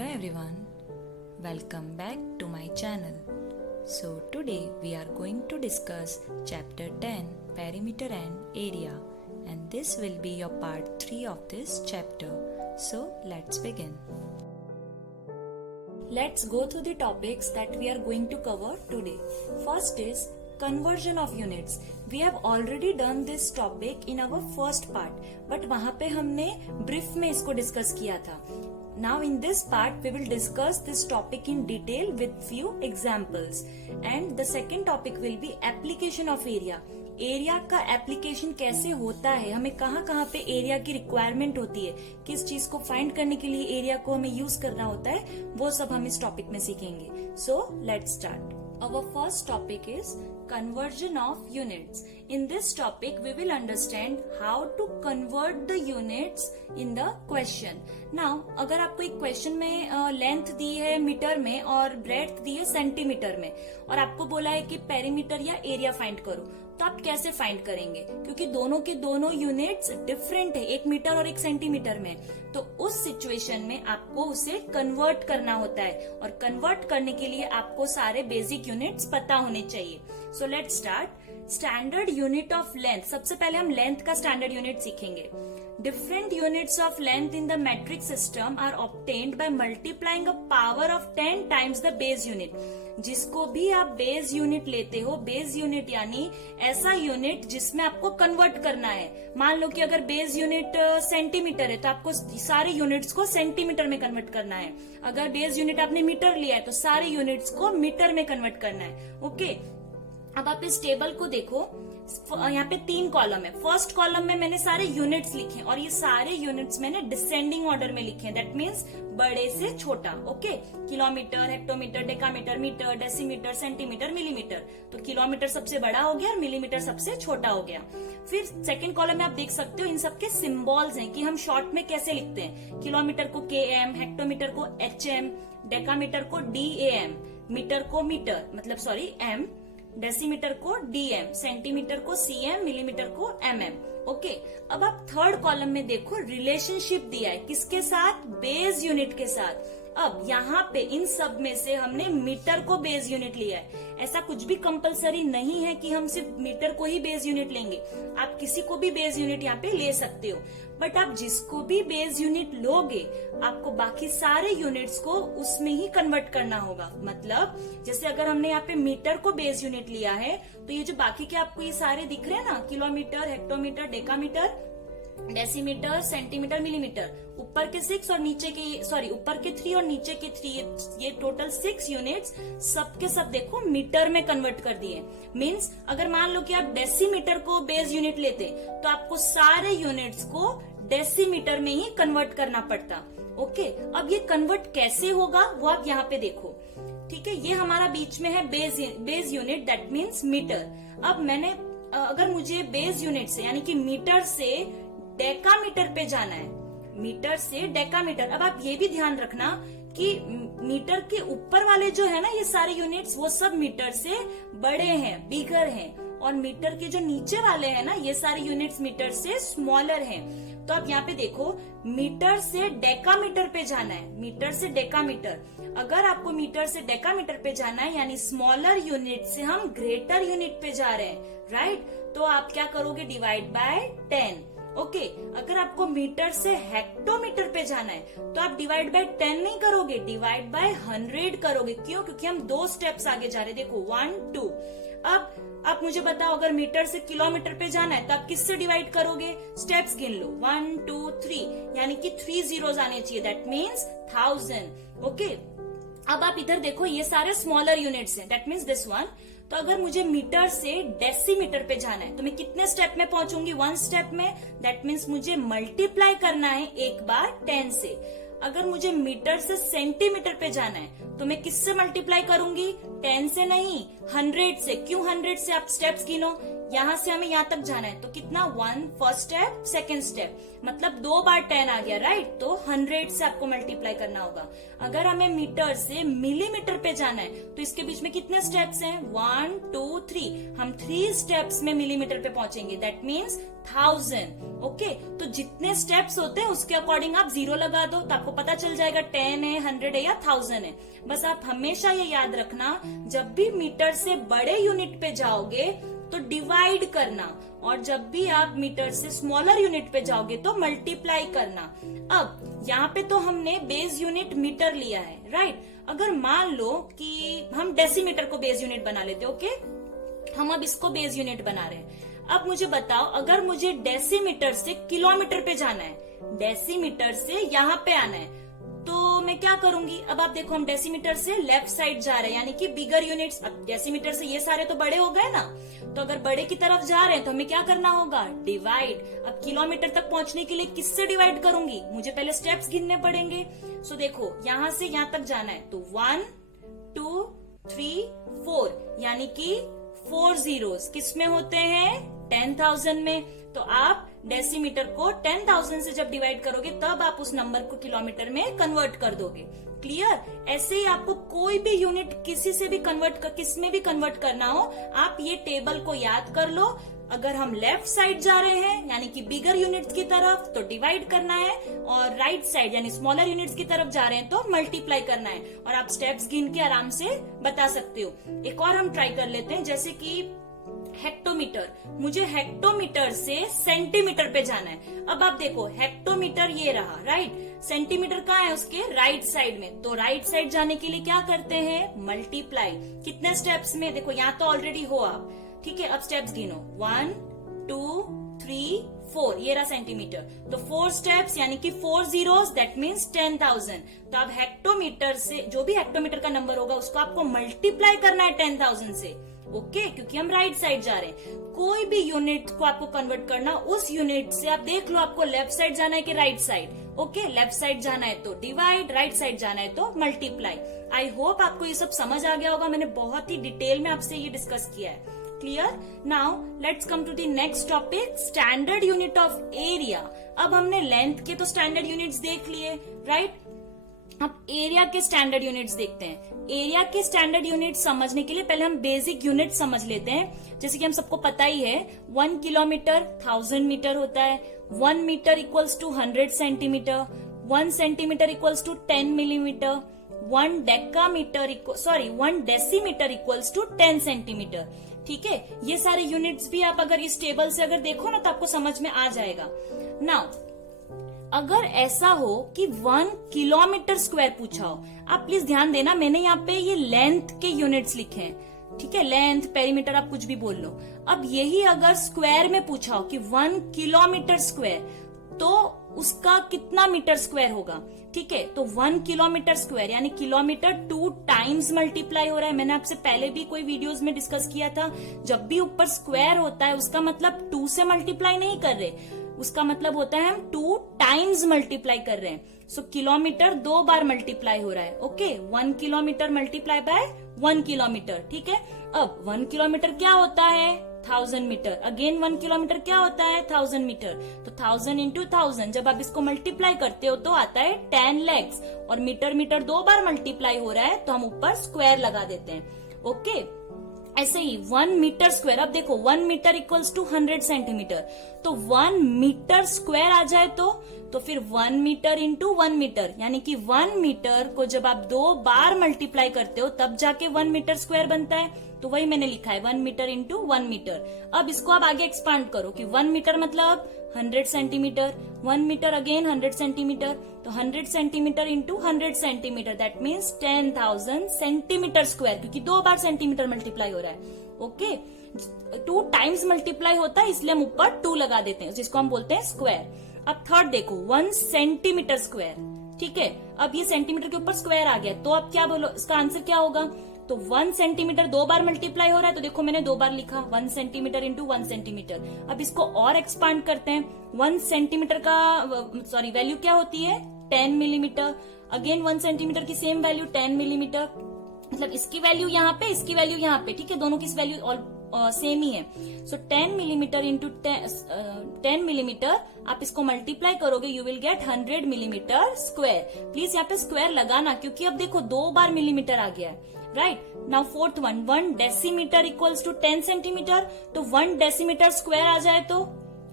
Hello everyone, welcome back to my channel. So today we are going to discuss chapter 10 perimeter and area, and this will be your part 3 of this chapter. So let's begin. Let's go through the topics that we are going to cover today. First is conversion of units. We have already done this topic in our first part, but वहाँ पे हमने brief में इसको discuss किया था. Now in this part we will discuss this topic in detail with few examples, and the second topic will be application of area. Area का application कैसे होता है, हमें कहाँ कहाँ पे एरिया की रिक्वायरमेंट होती है, किस चीज को फाइंड करने के लिए एरिया को हमें यूज करना होता है, वो सब हम इस टॉपिक में सीखेंगे. So let's start. Our first topic is conversion of units. In this topic, we will understand how to convert the units in the question. Now, अगर आपको एक क्वेश्चन में लेंथ दी है मीटर में और ब्रेड्थ दी है सेंटीमीटर में, और आपको बोला है कि पेरीमीटर या एरिया फाइंड करो, तो आप कैसे फाइंड करेंगे? क्योंकि दोनों के दोनों यूनिट्स डिफरेंट है, एक मीटर और एक सेंटीमीटर में. तो उस सिचुएशन में आपको उसे कन्वर्ट करना होता है, और कन्वर्ट करने के लिए आपको सारे बेसिक यूनिट्स पता होने चाहिए. So let's start. Standard unit of length. सबसे पहले हम लेंथ का स्टैंडर्ड यूनिट सीखेंगे. Different units of length in the metric system are obtained by multiplying a power of 10 times the base unit. जिसको भी आप बेस यूनिट लेते हो, बेस यूनिट यानी ऐसा यूनिट जिसमें आपको कन्वर्ट करना है. मान लो कि अगर बेस यूनिट सेंटीमीटर है तो आपको सारे यूनिट्स को सेंटीमीटर में कन्वर्ट करना है. अगर बेस यूनिट आपने मीटर लिया है तो सारे यूनिट्स को मीटर में कन्वर्ट करना है. ओके, अब आप इस टेबल को देखो. यहाँ पे 3 कॉलम है. फर्स्ट कॉलम में मैंने सारे यूनिट्स लिखे, और ये सारे यूनिट्स मैंने डिसेंडिंग ऑर्डर में लिखे हैं. दैट मीन्स बड़े से छोटा. Okay, kilometre, hectometre, decametre, metre, decimetre, centimetre, millimetre. तो किलोमीटर सबसे बड़ा हो गया और मिलीमीटर सबसे छोटा हो गया. फिर सेकंड कॉलम में आप देख सकते हो इन सबके सिंबल्स हैं कि हम शॉर्ट में कैसे लिखते हैं. किलोमीटर को KM, हेक्टोमीटर को HM, डेकामीटर को DAM, मीटर को मीटर M, डेसीमीटर को DM, सेंटीमीटर को CM, मिलीमीटर को MM. ओके, अब आप थर्ड कॉलम में देखो, रिलेशनशिप दिया है किसके साथ? बेस यूनिट के साथ. अब यहाँ पे इन सब में से हमने मीटर को बेस यूनिट लिया है. ऐसा कुछ भी कंपलसरी नहीं है कि हम सिर्फ मीटर को ही बेस यूनिट लेंगे. आप किसी को भी बेस यूनिट यहाँ पे ले सकते हो, बट आप जिसको भी बेस यूनिट लोगे आपको बाकी सारे यूनिट्स को उसमें ही कन्वर्ट करना होगा. मतलब जैसे अगर हमने यहाँ पे मीटर को बेस यूनिट लिया है तो ये जो बाकी के आपको ये सारे दिख रहे हैं ना, kilometre, hectometre, decametre, decimetre, centimetre, millimetre, ऊपर के 6 और नीचे के ऊपर के 3 और नीचे के 3, ये टोटल 6 यूनिट्स सबके सब देखो मीटर में कन्वर्ट कर दिए. मींस अगर मान लो कि आप डेसीमीटर को बेस यूनिट लेते तो आपको सारे यूनिट्स को डेसीमीटर में ही कन्वर्ट करना पड़ता. ओके, अब ये कन्वर्ट कैसे होगा वो आप यहाँ पे देखो. ठीक है, ये हमारा बीच में है base unit, that means metre. अब मैंने अगर मुझे बेस यूनिट से यानी कि मीटर से डेकामीटर पे जाना है, मीटर से डेकामीटर. अब आप ये भी ध्यान रखना कि मीटर के ऊपर वाले जो है ना ये सारे यूनिट्स, वो सब मीटर से बड़े हैं, बिगर हैं, और मीटर के जो नीचे वाले हैं ना ये सारे यूनिट्स मीटर से स्मॉलर हैं. तो आप यहाँ पे देखो, मीटर से डेकामीटर पे जाना है, मीटर से डेकामीटर. अगर आपको मीटर से डेकामीटर पे जाना है यानी स्मॉलर यूनिट से हम ग्रेटर यूनिट पे जा रहे हैं, राइट? तो आप क्या करोगे? Divide by 10. ओके, अगर आपको मीटर से हेक्टोमीटर पे जाना है तो आप डिवाइड बाय 10 नहीं करोगे, डिवाइड बाय 100 करोगे. क्यों? क्योंकि हम 2 स्टेप्स आगे जा रहे हैं. देखो 1, 2. अब आप मुझे बताओ, अगर मीटर से किलोमीटर पे जाना है तो आप किससे डिवाइड करोगे? स्टेप्स गिन लो, 1, 2, 3, यानी कि 3 zeros आने चाहिए. That means 1000. ओके, अब आप इधर देखो, ये सारे स्मॉलर यूनिट्स हैं, दैट मीन्स दिस वन. तो अगर मुझे मीटर से डेसीमीटर पे जाना है तो मैं कितने स्टेप में पहुंचूंगी? 1 स्टेप में. दैट मीन्स मुझे मल्टीप्लाई करना है एक बार 10 से. अगर मुझे मीटर से सेंटीमीटर पे जाना है तो मैं किससे मल्टीप्लाई करूंगी? 10 से नहीं, 100 से. क्यों 100 से? आप स्टेप्स गिनो, यहाँ से हमें यहाँ तक जाना है, तो कितना 1 फर्स्ट स्टेप सेकेंड स्टेप, मतलब 2 बार 10 आ गया, राइट। तो 100 से आपको मल्टीप्लाई करना होगा। अगर हमें मीटर से मिलीमीटर पे जाना है तो इसके बीच में कितने स्टेप्स हैं, 1 2 3, हम 3 स्टेप्स में मिलीमीटर पे पहुंचेंगे, दैट मीन्स 1000। ओके, तो जितने स्टेप्स होते हैं उसके अकॉर्डिंग आप 0 लगा दो, तो आपको पता चल जाएगा 10 है, 100 है या 1000 है। बस आप हमेशा ये याद रखना, जब भी मीटर से बड़े यूनिट पे जाओगे तो डिवाइड करना, और जब भी आप मीटर से स्मॉलर यूनिट पे जाओगे तो मल्टीप्लाई करना। अब यहाँ पे तो हमने बेस यूनिट मीटर लिया है, राइट। अगर मान लो कि हम डेसीमीटर को बेस यूनिट बना लेते, ओके, हम अब इसको बेस यूनिट बना रहे हैं। अब मुझे बताओ, अगर मुझे डेसीमीटर से किलोमीटर पे जाना है, डेसीमीटर से यहाँ पे आना है, तो मैं क्या करूंगी। अब आप देखो, हम डेसीमीटर से लेफ्ट साइड जा रहे हैं, यानी कि बिगर यूनिट्स। अब डेसीमीटर से ये सारे तो बड़े हो गए ना, तो अगर बड़े की तरफ जा रहे हैं तो हमें क्या करना होगा, डिवाइड। अब किलोमीटर तक पहुंचने के लिए किससे डिवाइड करूंगी, मुझे पहले स्टेप्स गिनने पड़ेंगे। सो देखो, यहाँ से यहाँ तक जाना है, तो 1 2 3 4, यानी कि 4 zeros किस में होते हैं, 10,000 में। तो आप डेसीमीटर को 10,000 से जब डिवाइड करोगे तब आप उस नंबर को किलोमीटर में कन्वर्ट कर दोगे। क्लियर। ऐसे ही आपको कोई भी यूनिट किसी से भी किस में भी कन्वर्ट करना हो, आप ये टेबल को याद कर लो। अगर हम लेफ्ट साइड जा रहे हैं यानी कि बिगर यूनिट्स की तरफ तो डिवाइड करना है, और राइट साइड यानी स्मॉलर यूनिट्स की तरफ जा रहे हैं तो मल्टीप्लाई करना है। और आप स्टेप्स गिन के आराम से बता सकते हो। एक और हम ट्राई कर लेते हैं, जैसे कि हेक्टोमीटर। मुझे हेक्टोमीटर से सेंटीमीटर पे जाना है। अब आप देखो, हेक्टोमीटर ये रहा, राइट। सेंटीमीटर कहाँ है, उसके राइट साइड में। तो राइट साइड जाने के लिए क्या करते हैं, मल्टीप्लाई। कितने स्टेप्स में, देखो यहाँ तो ऑलरेडी हो आप, ठीक है। अब स्टेप्स गिनो, 1 2 3 4, ये रहा सेंटीमीटर। तो 4 स्टेप्स यानी कि 4 zeros, दैट मीन्स 10,000। तो अब हेक्टोमीटर से, जो भी हेक्टोमीटर का नंबर होगा उसको आपको मल्टीप्लाई करना है 10,000 से, ओके, क्योंकि हम राइट साइड जा रहे हैं। कोई भी यूनिट को आपको कन्वर्ट करना, उस यूनिट से आप देख लो आपको लेफ्ट साइड जाना है कि right side. Okay, left side जाना है तो डिवाइड, राइट साइड जाना है तो मल्टीप्लाई। आई होप आपको ये सब समझ आ गया होगा। मैंने बहुत ही डिटेल में आपसे ये डिस्कस किया है। Clear. Now let's come to the next topic, standard unit of area. अब हमने लेंथ के तो स्टैंडर्ड यूनिट्स देख लिए, राइट। अब एरिया के स्टैंडर्ड यूनिट्स देखते हैं। एरिया के स्टैंडर्ड यूनिट्स समझने के लिए पहले हम बेसिक यूनिट समझ लेते हैं। जैसे कि हम सबको पता ही है, 1 किलोमीटर 1000 मीटर होता है, 1 metre equals to 100 centimetre, 1 centimetre equals to 10 millimetre, 1 decimetre equals to 10 centimetre. ठीक है, ये सारे यूनिट्स भी आप अगर इस टेबल से अगर देखो ना तो आपको समझ में आ जाएगा। नाउ अगर ऐसा हो कि 1 किलोमीटर स्क्वायर पूछा हो, आप प्लीज ध्यान देना, मैंने यहाँ पे ये लेंथ के यूनिट्स लिखे हैं, ठीक है, लेंथ पेरीमीटर आप कुछ भी बोल लो। अब यही अगर स्क्वायर में पूछा हो कि 1 किलोमीटर स्क्वायर, तो उसका कितना मीटर स्क्वायर होगा, ठीक है। तो 1 किलोमीटर स्क्वायर यानी किलोमीटर 2 टाइम्स मल्टीप्लाई हो रहा है। मैंने आपसे पहले भी कोई वीडियोस में डिस्कस किया था, जब भी ऊपर स्क्वायर होता है उसका मतलब 2 से मल्टीप्लाई नहीं कर रहे, उसका मतलब होता है हम 2 टाइम्स मल्टीप्लाई कर रहे हैं। सो किलोमीटर 2 बार मल्टीप्लाई हो रहा है, okay. 1 kilometre multiply by 1 kilometre, ठीक है। अब 1 किलोमीटर क्या होता है, 1000 मीटर। अगेन 1 किलोमीटर क्या होता है, 1000 मीटर। तो 1000 इंटू 1000, जब आप इसको मल्टीप्लाई करते हो तो आता है 10 lakhs। और मीटर मीटर 2 बार मल्टीप्लाई हो रहा है तो हम ऊपर स्क्वायर लगा देते हैं, ओके। ऐसे ही 1 मीटर स्क्वायर, अब देखो 1 मीटर इक्वल्स टू 100 सेंटीमीटर, तो 1 मीटर स्क्वायर आ जाए तो फिर 1 मीटर इंटू 1 मीटर, यानी कि 1 मीटर को जब आप 2 बार मल्टीप्लाई करते हो तब जाके 1 मीटर स्क्वायर बनता है। तो वही मैंने लिखा है 1 मीटर इंटू 1 मीटर। अब इसको आप आगे एक्सपांड करो कि 1 मीटर मतलब 100 सेंटीमीटर, 1 मीटर अगेन 100 सेंटीमीटर, तो 100 centimetre into 100 centimetre, that means 10,000 centimetre square, क्योंकि 2 बार सेंटीमीटर मल्टीप्लाई हो रहा है, ओके। 2 टाइम्स मल्टीप्लाई होता है इसलिए हम ऊपर 2 लगा देते हैं, जिसको हम बोलते हैं स्क्वायर। अब थर्ड देखो 1 सेंटीमीटर स्क्वायर, ठीक है। अब ये सेंटीमीटर के ऊपर स्क्वायर आ गया, तो अब क्या बोलो, इसका आंसर क्या होगा। तो 1 सेंटीमीटर 2 बार मल्टीप्लाई हो रहा है, तो देखो मैंने 2 बार लिखा, 1 सेंटीमीटर इंटू 1 सेंटीमीटर। अब इसको और एक्सपांड करते हैं, 1 सेंटीमीटर का वैल्यू क्या होती है, 10 मिलीमीटर। अगेन 1 सेंटीमीटर की सेम वैल्यू 10 मिलीमीटर, मतलब इसकी वैल्यू यहाँ पे, इसकी वैल्यू यहाँ पे, ठीक है, दोनों की वैल्यू सेम ही है। सो 10 मिलीमीटर इंटू 10 मिलीमीटर, आप इसको मल्टीप्लाई करोगे, you will gate 100 millimetre square. Please यहाँ पे स्क्वायर लगाना, क्योंकि अब देखो 2 बार मिलीमीटर आ गया है, right. Now fourth one, 1 decimetre equals to 10 centimetre, तो 1 डेसीमीटर स्क्वायर आ जाए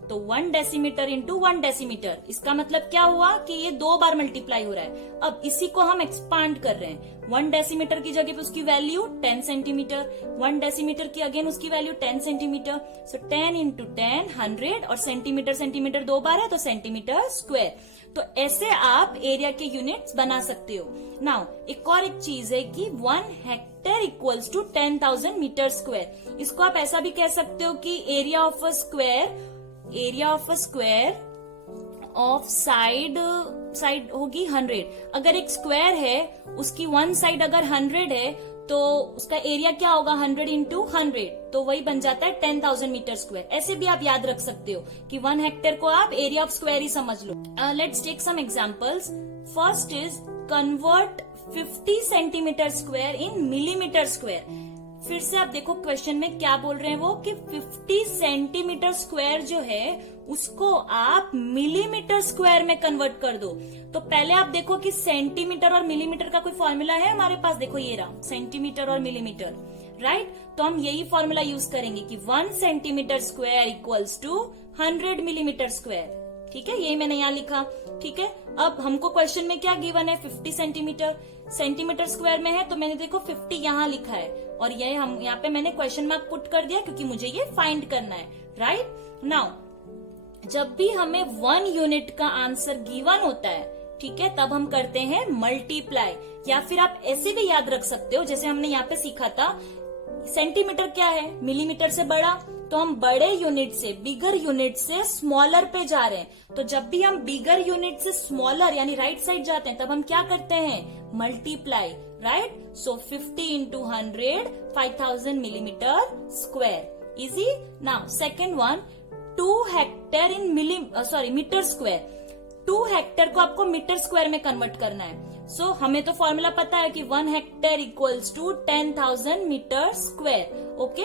तो 1 डेसीमीटर इंटू 1 डेसीमीटर, इसका मतलब क्या हुआ कि ये 2 बार मल्टीप्लाई हो रहा है। अब इसी को हम एक्सपांड कर रहे हैं, 1 डेसीमीटर की जगह पे उसकी वैल्यू 10 सेंटीमीटर, 1 डेसीमीटर की अगेन उसकी वैल्यू 10 सेंटीमीटर। सो 10 इंटू 10 100, और सेंटीमीटर सेंटीमीटर 2 बार है तो सेंटीमीटर स्क्वायर। तो ऐसे आप एरिया के यूनिट्स बना सकते हो। नाउ एक और एक चीज है कि 1 hectare equals to 10,000 metre square. इसको आप ऐसा भी कह सकते हो कि area of a square of side होगी 100। अगर एक स्क्वायर है, उसकी वन साइड अगर 100 है, तो उसका एरिया क्या होगा 100 इंटू 100, तो वही बन जाता है 10,000 मीटर स्क्वायर। ऐसे भी आप याद रख सकते हो कि 1 हेक्टेयर को आप एरिया ऑफ स्क्वायर ही समझ लो। Let's take some examples. First is convert 50 centimetre square in millimetre square. फिर से आप देखो क्वेश्चन में क्या बोल रहे हैं वो, कि 50 सेंटीमीटर स्क्वायर जो है उसको आप मिलीमीटर स्क्वायर में कन्वर्ट कर दो। तो पहले आप देखो कि सेंटीमीटर और मिलीमीटर का कोई फॉर्मूला है हमारे पास, देखो ये रहा सेंटीमीटर और मिलीमीटर, राइट। तो हम यही फॉर्मूला यूज करेंगे कि 1 centimetre square equals to 100 millimetre square. ठीक है, यही मैंने यहाँ लिखा। ठीक है, अब हमको क्वेश्चन में क्या गिवन है, 50 सेंटीमीटर स्क्वायर में है, तो मैंने देखो 50 यहाँ लिखा है, और ये हम यहाँ पे मैंने क्वेश्चन मार्क पुट कर दिया क्योंकि मुझे ये फाइंड करना है, राइट। नाउ जब भी हमें 1 यूनिट का आंसर गिवन होता है, ठीक है, तब हम करते हैं मल्टीप्लाई, या फिर आप ऐसे भी याद रख सकते हो, जैसे हमने यहाँ पे सीखा था सेंटीमीटर क्या है, मिलीमीटर से बड़ा, तो हम बड़े यूनिट से, बिगर यूनिट से स्मॉलर पे जा रहे हैं। तो जब भी हम बिगर यूनिट से स्मॉलर यानी राइट साइड जाते हैं, तब हम क्या करते हैं, multiply, right. So 50 into 100 5000 millimetre square. Easy. Now second one, 2 hectare in metre square. 2 hectare को आपको मीटर स्क्वायर में कन्वर्ट करना है। सो हमें तो फॉर्मूला पता है कि 1 hectare equals to 10,000 metre square. Okay,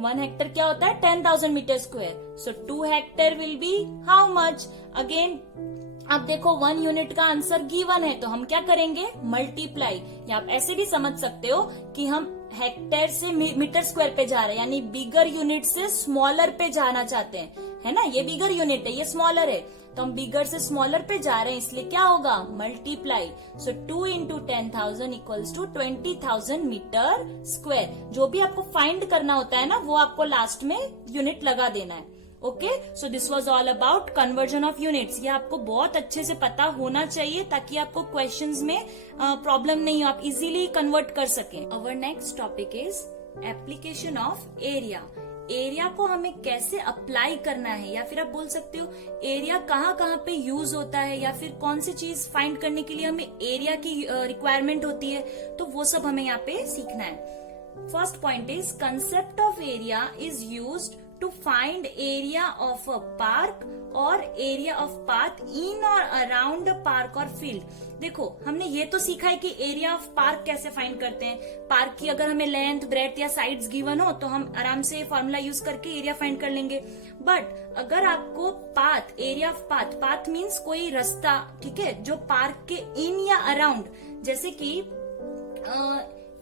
1 hectare क्या होता है, 10,000 metre square. So 2 hectare will be how much. Again आप देखो 1 यूनिट का आंसर गिवन है, तो हम क्या करेंगे, मल्टीप्लाई। या आप ऐसे भी समझ सकते हो कि हम हेक्टेयर से मीटर स्क्वायर पे जा रहे हैं, यानी बिगर यूनिट से स्मॉलर पे जाना चाहते हैं, है ना। ये बिगर यूनिट है, ये स्मॉलर है, तो हम बिगर से स्मॉलर पे जा रहे हैं, इसलिए क्या होगा, multiply. So 2 into 10,000 equals to 20,000 metre square. जो भी आपको फाइंड करना होता है ना, वो आपको लास्ट में यूनिट लगा देना है। Okay, so this was all about conversion of units. ये आपको बहुत अच्छे से पता होना चाहिए ताकि आपको क्वेश्चंस में प्रॉब्लम नहीं हो, आप इजीली कन्वर्ट कर सकें। Our next topic is application of area. Area को हमें कैसे अप्लाई करना है, या फिर आप बोल सकते हो एरिया कहाँ कहाँ पे यूज होता है, या फिर कौन सी चीज फाइंड करने के लिए हमें एरिया की रिक्वायरमेंट होती है, तो वो सब हमें यहाँ पे सीखना है। First point is concept of area is used to find area of a park or area of path in or around a park or field। देखो हमने ये तो सीखा है कि एरिया ऑफ पार्क कैसे फाइंड करते हैं। पार्क की अगर हमें लेंथ, ब्रेड्थ या साइड्स गिवन हो तो हम आराम से फॉर्मूला यूज करके एरिया फाइंड कर लेंगे। बट अगर आपको path, area of path means कोई रास्ता, ठीक है, जो पार्क के इन या अराउंड, जैसे कि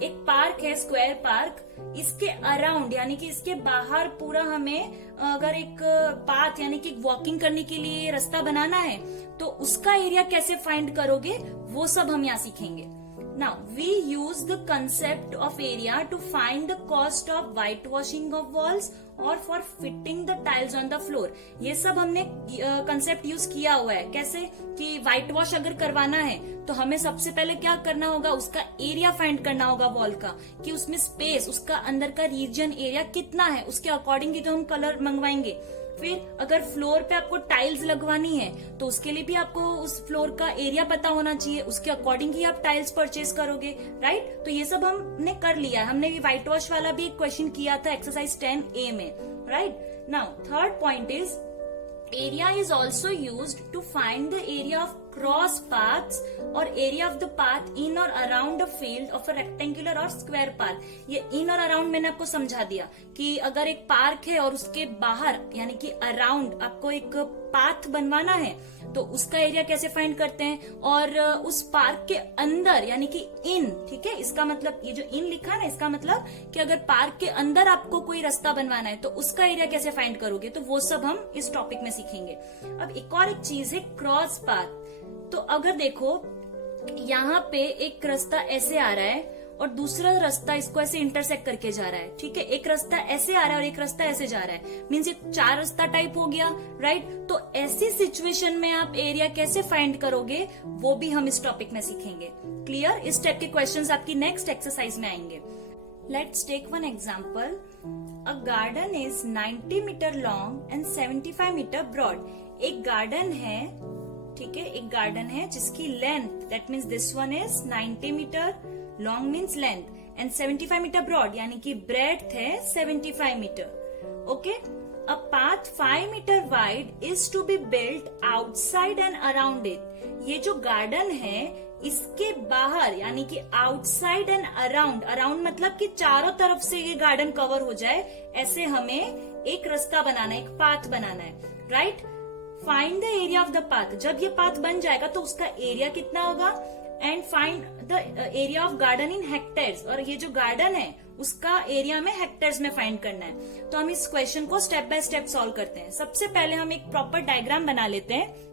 एक पार्क है, स्क्वायर पार्क, इसके अराउंड यानी कि इसके बाहर पूरा हमें अगर एक पाथ यानी कि वॉकिंग करने के लिए रास्ता बनाना है, तो उसका एरिया कैसे फाइंड करोगे, वो सब हम यहाँ सीखेंगे। Now we use the concept of area to find the cost of whitewashing of walls or for fitting the tiles on the floor। ये सब हमने कंसेप्ट यूज किया हुआ है। कैसे कि व्हाइट वॉश अगर करवाना है तो हमें सबसे पहले क्या करना होगा, उसका एरिया फाइंड करना होगा वॉल का, कि उसमें स्पेस, उसका अंदर का रीजन एरिया कितना है, उसके अकॉर्डिंग ही तो हम कलर मंगवाएंगे। फिर अगर फ्लोर पे आपको टाइल्स लगवानी है तो उसके लिए भी आपको उस फ्लोर का एरिया पता होना चाहिए, उसके अकॉर्डिंग ही आप टाइल्स परचेज करोगे, राइट। तो ये सब हमने कर लिया। हमने भी व्हाइट वॉश वाला भी एक क्वेश्चन किया था एक्सरसाइज 10A में, right. Now third point is area is also used to find the area of cross paths और area of the path in और around a field of a rectangular और square path. ये in और around मैंने आपको समझा दिया कि अगर एक पार्क है और उसके बाहर यानी कि अराउंड आपको एक पाथ बनवाना है तो उसका एरिया कैसे फाइंड करते हैं, और उस पार्क के अंदर यानी कि इन, ठीक है, इसका मतलब ये जो इन लिखा है ना, इसका मतलब कि अगर पार्क के अंदर आपको कोई रास्ता बनवाना है तो उसका एरिया कैसे फाइंड करोगे, तो वो सब हम इस टॉपिक में सीखेंगे। अब एक और एक चीज है क्रॉस पाथ। तो अगर देखो यहाँ पे एक रास्ता ऐसे आ रहा है और दूसरा रास्ता इसको ऐसे इंटरसेक्ट करके जा रहा है, ठीक है, एक रास्ता ऐसे आ रहा है और एक रास्ता ऐसे जा रहा है, मीन्स ये 4 रास्ता टाइप हो गया, राइट। तो ऐसी सिचुएशन में आप एरिया कैसे फाइंड करोगे वो भी हम इस टॉपिक में सीखेंगे। क्लियर? इस टाइप के क्वेश्चंस आपकी नेक्स्ट एक्सरसाइज में आएंगे। Let's take one example. A garden is 90 metre long and 75 metre broad. एक गार्डन है, ठीक है, एक गार्डन है जिसकी length, that means this one is 90 metre, long means length, and 75 metre broad यानी कि ब्रेड्थ है 75 metre. Okay, a path 5 metre wide is to be built outside and around it. ये जो गार्डन है इसके बाहर यानी कि आउटसाइड एंड अराउंड, अराउंड मतलब कि चारों तरफ से ये गार्डन कवर हो जाए, ऐसे हमें एक रास्ता बनाना है, एक पाथ बनाना है, right. Find the area of the path. जब ये पाथ बन जाएगा तो उसका एरिया कितना होगा, and find the area of garden in hectares. और ये जो गार्डन है उसका एरिया में हेक्टेयर्स में फाइंड करना है। तो हम इस क्वेश्चन को स्टेप बाय स्टेप सॉल्व करते हैं। सबसे पहले हम एक प्रॉपर डायग्राम बना लेते हैं।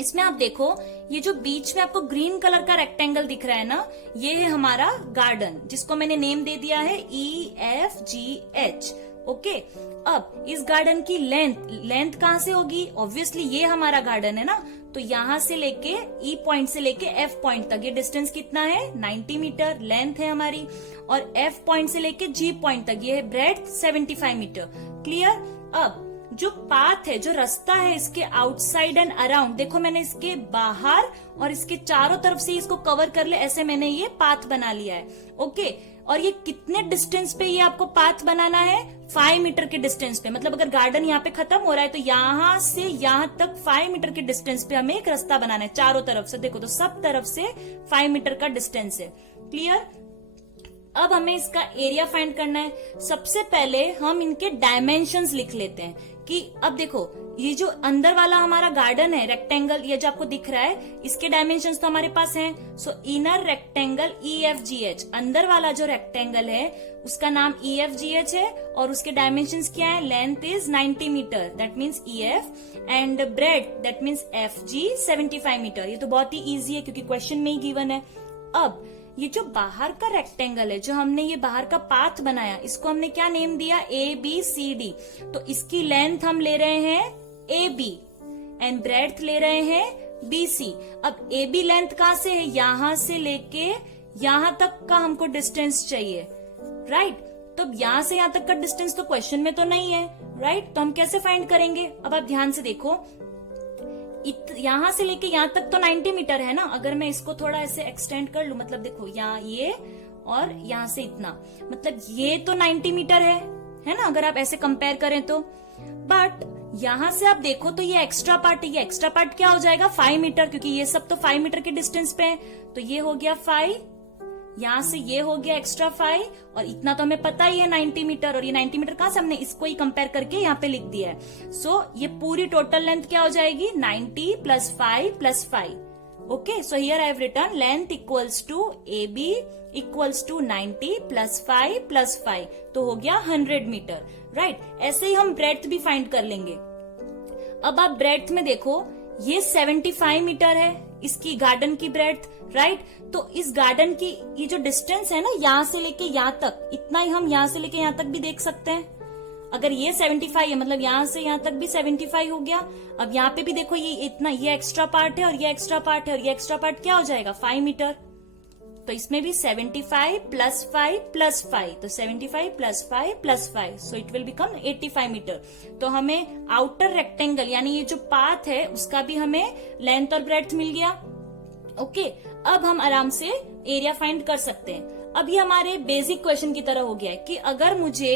इसमें आप देखो ये जो बीच में आपको ग्रीन कलर का रेक्टेंगल दिख रहा है ना, ये है हमारा गार्डन जिसको मैंने नेम दे दिया है EFGH। ओके, अब इस गार्डन की लेंथ कहां से होगी, ऑब्वियसली ये हमारा गार्डन है ना, तो यहां से लेके E पॉइंट से लेके F पॉइंट तक ये डिस्टेंस कितना है, 90 मीटर लेंथ है हमारी, और F पॉइंट से लेके G पॉइंट तक ये है ब्रेड्थ 75 मीटर। क्लियर? अब जो पाथ है, जो रास्ता है इसके आउटसाइड एंड अराउंड, देखो मैंने इसके बाहर और इसके चारों तरफ से इसको कवर कर ले, ऐसे मैंने ये पाथ बना लिया है। ओके, और ये कितने डिस्टेंस पे ये आपको पाथ बनाना है, 5 मीटर के डिस्टेंस पे। मतलब अगर गार्डन यहाँ पे खत्म हो रहा है तो यहाँ से यहाँ तक 5 मीटर के डिस्टेंस पे हमें एक रास्ता बनाना है चारों तरफ से। देखो तो सब तरफ से 5 मीटर का डिस्टेंस है। क्लियर? अब हमें इसका एरिया फाइंड करना है। सबसे पहले हम इनके डायमेंशंस लिख लेते हैं कि अब देखो ये जो अंदर वाला हमारा गार्डन है रेक्टेंगल, ये जो आपको दिख रहा है, इसके डायमेंशंस तो हमारे पास हैं। सो इनर रेक्टेंगल EFGH, अंदर वाला जो रेक्टेंगल है उसका नाम EFGH है और उसके डायमेंशंस क्या है, length is 90 metre that means EF, and breadth that means FG 75 metre. ये तो बहुत ही इजी है क्योंकि क्वेश्चन में ही गिवन है। अब ये जो बाहर का रेक्टेंगल है, जो हमने ये बाहर का पाथ बनाया, इसको हमने क्या नेम दिया, ABCD। तो इसकी लेंथ हम ले रहे हैं AB एंड ब्रेड्थ ले रहे हैं BC। अब AB लेंथ कहां से है, यहां से लेके यहां तक का हमको डिस्टेंस चाहिए, राइट। तो यहां से यहां तक का डिस्टेंस तो क्वेश्चन में तो नहीं है, राइट। तो हम कैसे फाइंड करेंगे, अब आप ध्यान से देखो, यहां से लेके यहां तक तो 90 मीटर है ना। अगर मैं इसको थोड़ा ऐसे एक्सटेंड कर लूं, मतलब देखो यहाँ ये और यहां से इतना, मतलब ये तो 90 मीटर है ना, अगर आप ऐसे कंपेयर करें तो। बट यहां से आप देखो तो ये एक्स्ट्रा पार्ट है, ये एक्स्ट्रा पार्ट क्या हो जाएगा, 5 मीटर, क्योंकि ये सब तो 5 मीटर के डिस्टेंस पे है। तो ये हो गया 5, यहां से ये हो गया एक्स्ट्रा 5, और इतना तो हमें पता ही है 90 मीटर, और ये 90 मीटर कहां से, हमने इसको ही कंपेयर करके यहाँ पे लिख दिया है। सो ये पूरी टोटल लेंथ क्या हो जाएगी, 90 + 5 + 5। Okay, so here I have written length equals to AB equals to 90 + 5 + 5, तो हो गया 100 मीटर, राइट। ऐसे ही हम ब्रेड्थ भी फाइंड कर लेंगे। अब आप ब्रेड्थ में देखो, ये 75 मीटर है इसकी गार्डन की ब्रेड्थ, राइट। तो इस गार्डन की ये जो डिस्टेंस है ना, यहां से लेके यहां तक, इतना ही हम यहां से लेके यहां तक भी देख सकते हैं। अगर ये 75 है मतलब यहां से यहां तक भी 75 हो गया। अब यहाँ पे भी देखो ये इतना, ये एक्स्ट्रा पार्ट है और ये एक्स्ट्रा पार्ट है, और ये एक्स्ट्रा पार्ट क्या हो जाएगा, 5 मीटर। तो इसमें भी 75 + 5 + 5, तो 75 + 5 + 5, so it will become 85 metre. तो हमें आउटर रेक्टेंगल यानी ये जो पाथ है उसका भी हमें लेंथ और ब्रेड्थ मिल गया। ओके, अब हम आराम से एरिया फाइंड कर सकते हैं। अब ये हमारे बेसिक क्वेश्चन की तरह हो गया है कि अगर मुझे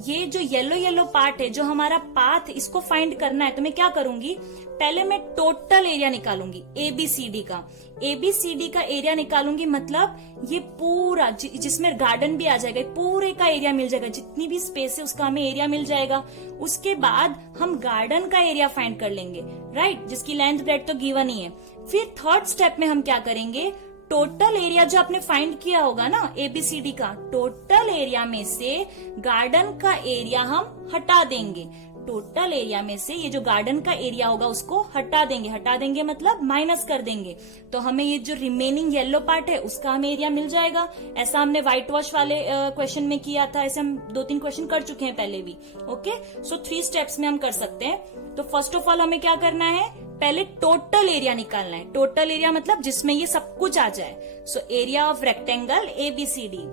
ये जो येलो येलो पार्ट है, जो हमारा पाथ, इसको फाइंड करना है, तो मैं क्या करूंगी, पहले मैं टोटल एरिया निकालूंगी एबीसीडी का। एबीसीडी का एरिया निकालूंगी, मतलब ये पूरा जिसमें गार्डन भी आ जाएगा, पूरे का एरिया मिल जाएगा, जितनी भी स्पेस है उसका हमें एरिया मिल जाएगा। उसके बाद हम गार्डन का एरिया फाइंड कर लेंगे, राइट, जिसकी लेंथ ब्रेड्थ तो गिवन ही है। फिर थर्ड स्टेप में हम क्या करेंगे, टोटल एरिया जो आपने फाइंड किया होगा ना एबीसीडी का, टोटल एरिया में से गार्डन का एरिया हम हटा देंगे। टोटल एरिया में से ये जो गार्डन का एरिया होगा उसको हटा देंगे। हटा देंगे मतलब माइनस कर देंगे, तो हमें ये जो रिमेनिंग येलो पार्ट है उसका हमें एरिया मिल जाएगा। ऐसा हमने व्हाइट वॉश वाले क्वेश्चन में किया था, ऐसे हम 2-3 क्वेश्चन कर चुके हैं पहले भी। ओके, सो 3 स्टेप्स में हम कर सकते हैं। तो फर्स्ट ऑफ ऑल हमें क्या करना है, पहले टोटल एरिया निकालना है। टोटल एरिया मतलब जिसमें ये सब कुछ आ जाए। So area of rectangle ABCD,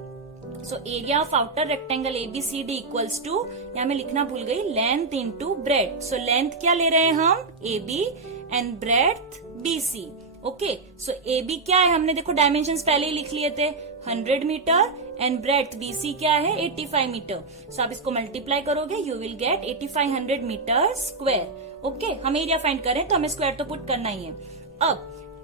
so area of outer rectangle ABCD equals to, यहाँ मैं लिखना भूल गई, length into breadth. So length क्या ले रहे हैं हम, AB, and breadth BC। Okay, so AB क्या है, हमने देखो डायमेंशंस पहले ही लिख लिए थे, 100 मीटर, एंड ब्रेड्थ BC क्या है, 85 मीटर। सो आप इसको मल्टीप्लाई करोगे, you will get 8500 metre square. Okay, हम एरिया फाइंड करें तो हमें स्क्वायर तो पुट करना ही है।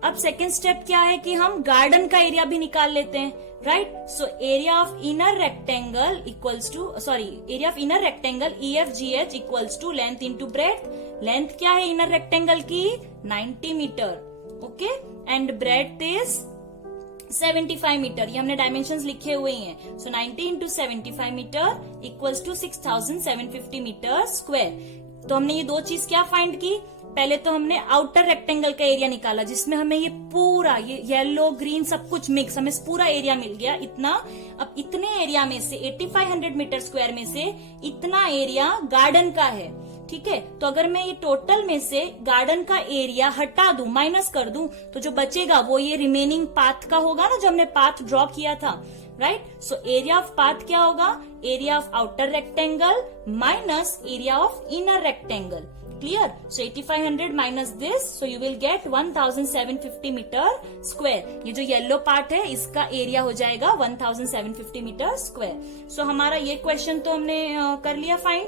अब सेकेंड स्टेप क्या है कि हम गार्डन का एरिया भी निकाल लेते हैं, right. So area of inner rectangle equals to, sorry, area of inner rectangle EFGH equals to length into breadth. Length क्या है इनर रेक्टेंगल की, 90 metre. Okay, and breadth is 75 metre, ये हमने डायमेंशंस लिखे हुए हैं। So 90 into 75 metre equals to 6750 metre square. तो हमने ये 2 चीज क्या फाइंड की, पहले तो हमने आउटर रेक्टेंगल का एरिया निकाला, जिसमें हमें ये पूरा, ये येलो ग्रीन सब कुछ मिक्स, हमें पूरा एरिया मिल गया इतना। अब इतने एरिया में से 8500 मीटर स्क्वायर में से इतना एरिया गार्डन का है, ठीक है। तो अगर मैं ये टोटल में से गार्डन का एरिया हटा दूं, माइनस कर दूं, तो जो बचेगा वो ये रिमेनिंग पाथ का होगा ना, जो हमने पाथ ड्रॉ किया था, right. So area of path क्या होगा, area of outer rectangle minus area of inner rectangle. Clear. So 8500 minus this, so you will get 1750 metre square. ये जो येलो पार्ट है इसका एरिया हो जाएगा 1750 मीटर स्क्वायर। सो हमारा ये क्वेश्चन तो हमने कर लिया फाइंड।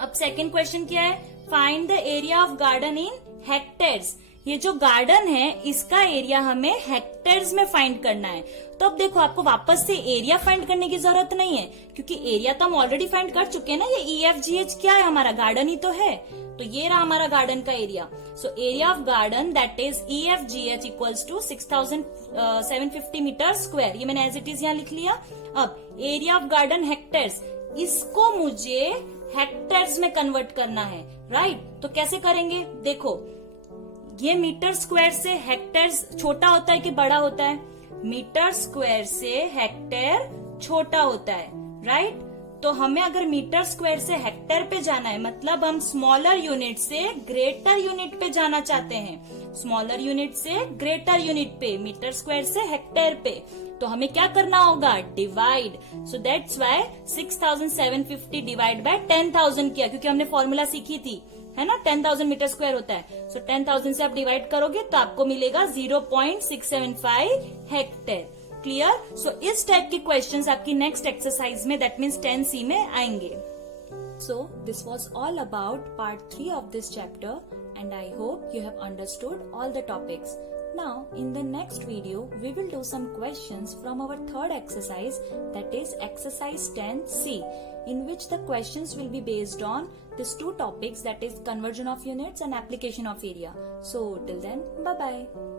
अब सेकेंड क्वेश्चन क्या है, find the area of garden in hectares. ये जो गार्डन है इसका एरिया हमें हेक्टेयर्स में फाइंड करना है। तो अब देखो, आपको वापस से एरिया फाइंड करने की जरूरत नहीं है, क्योंकि एरिया तो हम ऑलरेडी फाइंड कर चुके हैं ना। ये EFGH क्या है, हमारा गार्डन ही तो है। तो ये रहा हमारा गार्डन का area. So area of garden that is EFGH equals to 6750 metre square. ये मैंने एज इट इज यहाँ लिख लिया। अब एरिया ऑफ गार्डन हेक्टेयर्स, इसको मुझे हेक्टेयर्स में कन्वर्ट करना है, राइट। तो कैसे करेंगे, देखो, ये मीटर स्क्वायर से हेक्टेयर्स छोटा होता है कि बड़ा होता है, मीटर स्क्वायर से हेक्टेयर छोटा होता है, राइट। तो हमें अगर मीटर स्क्वायर से हेक्टेयर पे जाना है, मतलब हम स्मॉलर यूनिट से ग्रेटर यूनिट पे जाना चाहते हैं। स्मॉलर यूनिट से ग्रेटर यूनिट पे, मीटर स्क्वायर से हेक्टेयर पे, तो हमें क्या करना होगा, divide. So that's why 6750 divide by 10,000 किया, क्योंकि हमने फॉर्मूला सीखी थी, है ना, 10,000 मीटर स्क्वायर होता है। सो 10,000 से आप डिवाइड करोगे तो आपको मिलेगा 0.675 हेक्टेयर। क्लियर। सो इस टाइप के क्वेश्चंस आपकी नेक्स्ट एक्सरसाइज में, दैट मीन्स 10C में आएंगे। So this was all about part 3 of this chapter, and I hope you have understood all the topics. Now, in the next video, we will do some questions from our third exercise, that is exercise 10C, in which the questions will be based on these 2 topics, that is conversion of units and application of area. So, till then, bye-bye.